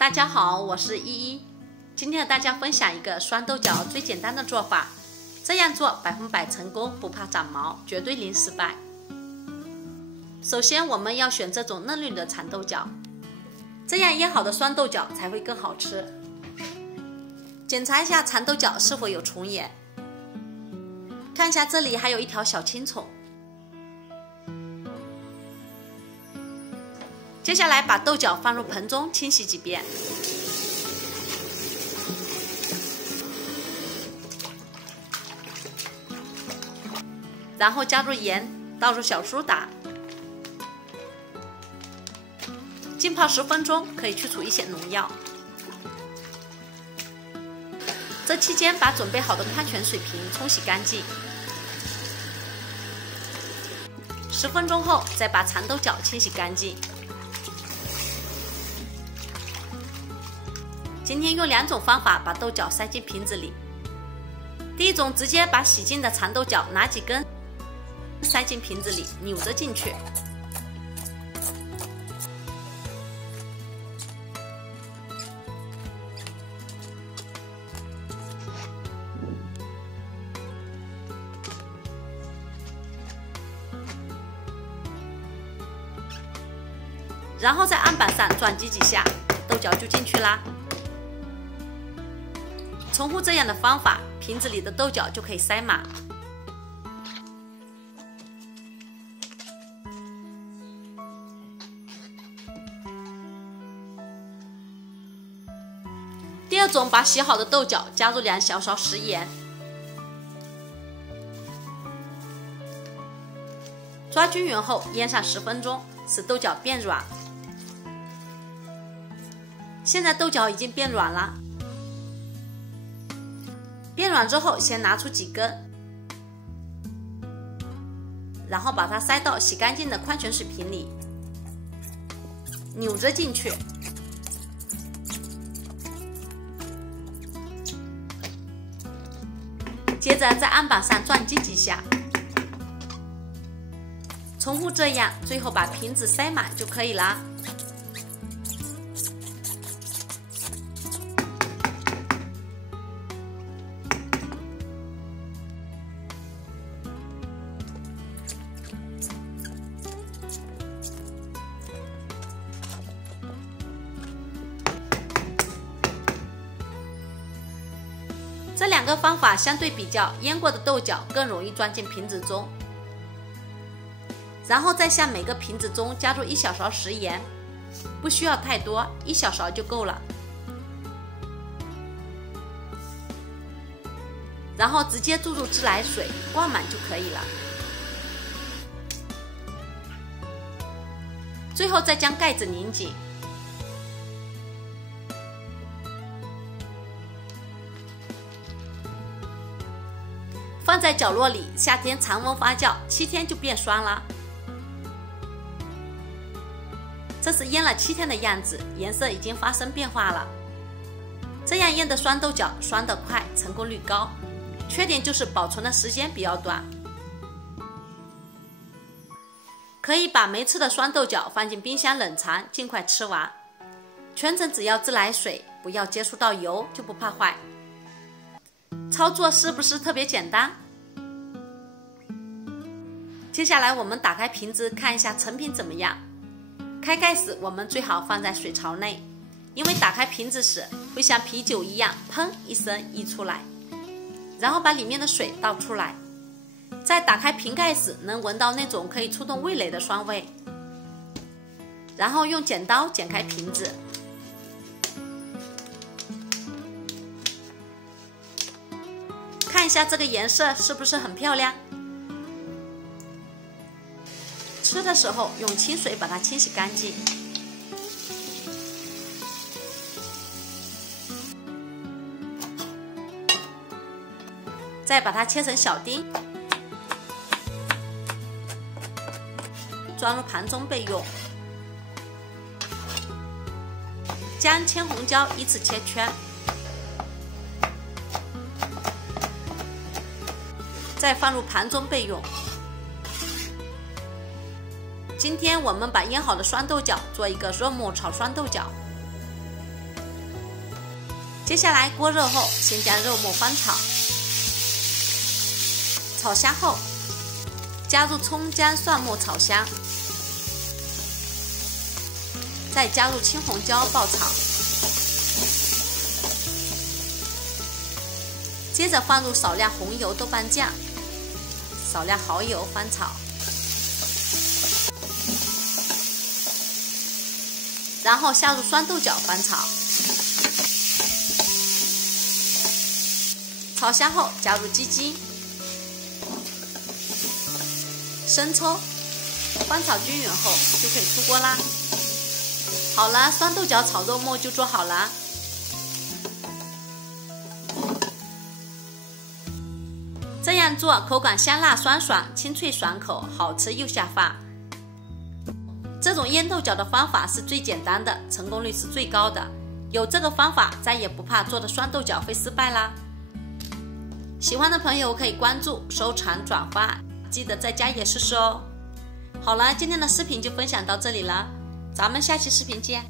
大家好，我是依依，今天和大家分享一个酸豆角最简单的做法，这样做100%成功，不怕长毛，绝对零失败。首先我们要选这种嫩绿的蚕豆角，这样腌好的酸豆角才会更好吃。检查一下蚕豆角是否有虫眼，看一下这里还有一条小青虫。接下来把豆角放入盆中清洗几遍，然后加入盐，倒入小苏打，浸泡10分钟，可以去除一些农药。这期间把准备好的矿泉水瓶冲洗干净，10分钟后再把蚕豆角清洗干净。今天用2种方法把豆角塞进瓶子里。第一种，直接把洗净的蚕豆角拿几根塞进瓶子里，扭着进去。然后在案板上转击几下，豆角就进去啦。重复这样的方法，瓶子里的豆角就可以塞满。第二种，把洗好的豆角加入2小勺食盐，抓均匀后腌上10分钟，使豆角变软。现在豆角已经变软了。变软之后，先拿出几根，然后把它塞到洗干净的矿泉水瓶里，扭着进去。接着在案板上转击几下，重复这样，最后把瓶子塞满就可以啦。这2个方法相对比较，腌过的豆角更容易装进瓶子中。然后再向每个瓶子中加入1小勺食盐，不需要太多，1小勺就够了。然后直接注入自来水，灌满就可以了。最后再将盖子拧紧。放在角落里，夏天常温发酵，7天就变酸了。这是腌了7天的样子，颜色已经发生变化了。这样腌的酸豆角酸得快，成功率高，缺点就是保存的时间比较短。可以把没吃的酸豆角放进冰箱冷藏，尽快吃完。全程只要自来水，不要接触到油，就不怕坏。操作是不是特别简单？接下来我们打开瓶子看一下成品怎么样。开盖时我们最好放在水槽内，因为打开瓶子时会像啤酒一样砰一声溢出来，然后把里面的水倒出来。在打开瓶盖时能闻到那种可以触动味蕾的酸味。然后用剪刀剪开瓶子，看一下这个颜色是不是很漂亮？吃的时候用清水把它清洗干净。再把它切成小丁，装入盘中备用。将青红椒依次切圈，再放入盘中备用。今天我们把腌好的酸豆角做一个肉末炒酸豆角，接下来锅热后，先将肉末翻炒，炒香后，加入葱姜蒜末炒香，再加入青红椒爆炒，接着放入少量红油豆瓣酱，少量蚝油翻炒，然后下入酸豆角翻炒，炒香后加入鸡精、生抽，翻炒均匀后就可以出锅啦。好了，酸豆角炒肉末就做好了。这样做口感香辣酸爽，清脆爽口，好吃又下饭。这种腌豆角的方法是最简单的，成功率是最高的。有这个方法，再也不怕做的酸豆角会失败啦。喜欢的朋友可以关注、收藏、转发，记得在家也试试哦。好了，今天的视频就分享到这里了，咱们下期视频见。